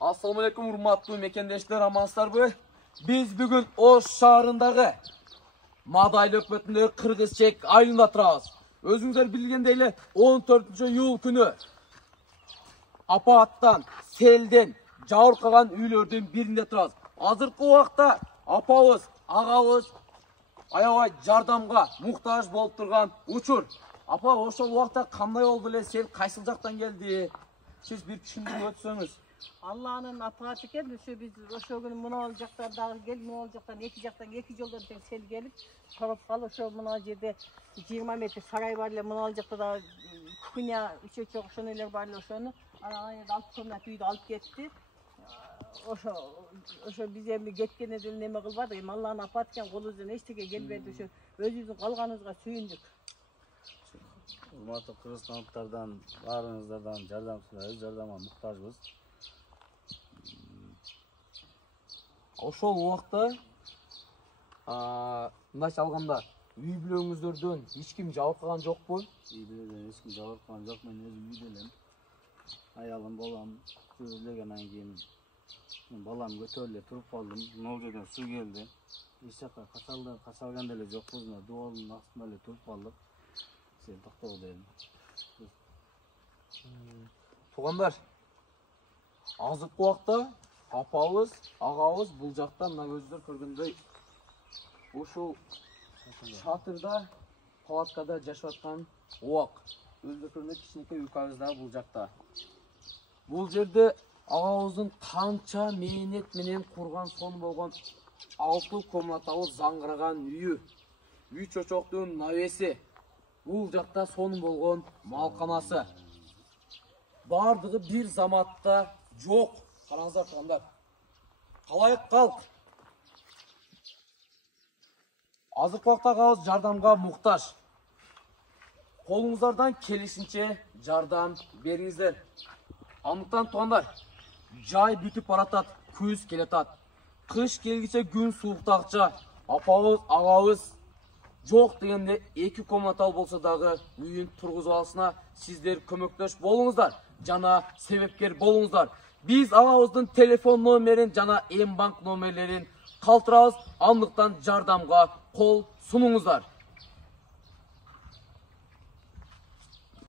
Assalamu alaikum urmatlı mekendeshler, amansızlarбы? Biz bugün Oş şahrındağı Madaylı ökmetindегі Kırgızчек айылында тұрабыз. Өзіңіздер білгендейлі 14 iyul күні апаттан, селден, жабырқаған үйлерден бірінде тұрабыз. Азыркы уақытта апабыз, ағабыз аябай жардамға мұқтаж болып тұрған учур. Апа, ошол уақытта қандай болду эле, сел кайсыл жактан келди? Siz bir düşündürüp ötsöңүz. Allah'ın apatı geldi. Biz o gün mınal jaktardagı gelip, mınal jaktan iki joldan teң sel gelip, korup kalıp şu mınal jerde 20 metre saray var ile mınal jakta da kunya üçe ошонелер бар эле ошону анан алып комнат үйдү алып кетти. Ошо биз эми кеткенде деле неме кылбадык. Эми Аллахтын апаты экен, колубуздан эчтеке келбеди. Ошо өзүбүздүн калганыбызга сүйүндүк. Урматтуу кыргызстандыктардан баарыңыздардан жардам сурайбыз, жардамга муктажбыз. Ошол убакта мындайча алганда үй бүлөңүздөрдөн эч ким жабыркаган жокпу? Үй бүлөдөн эч ким жабыркаган жок. Мен өзүм үйдө элем. Аялым, балам жүрүлгөндөн кийин балам көтөрүп эле туруп калдым. Могул жерден суу келди. Эч жака качалган деле жокпуз. Дуалдын астында эле туруп калдык. Sen токтоо дейм. Тугандар, азыркы убакта апабыз, агабыз бул жакта мына көздөр көргөндөй ушул шатырда, палаткада жашап аткан убак. Өздөрү көргөндөй кичинекей үйкөбүз да бул жакта. Бул жерде агабыздын канча мээнет менен курган сон болгон 6 комнаталы заңгыраган үйү, үй чочоктун навеси, бул жакта сонун болгон малканасы. Бардыгы бир заматта жок. Караңыздар тугандар. Калайык калк. Азыркы убакта агабыз жардамга муктаж. Колуңуздардан келишинче жардам бериңиздер. Андыктан тугандар, жай бүтүп баратат, күз келатат. Кыш келгиче күн сууктакча, апабыз, агабыз жок дегенде 2 комнаталы болсо дагы үйүн тургузуп алышына сиздер көмөктөш болуңуздар жана себепкер болуңуздар. Biz агабыздын телефон номерин жана М-банк номерлерин калтырабыз, андыктан жардамга кол сунуңуздар.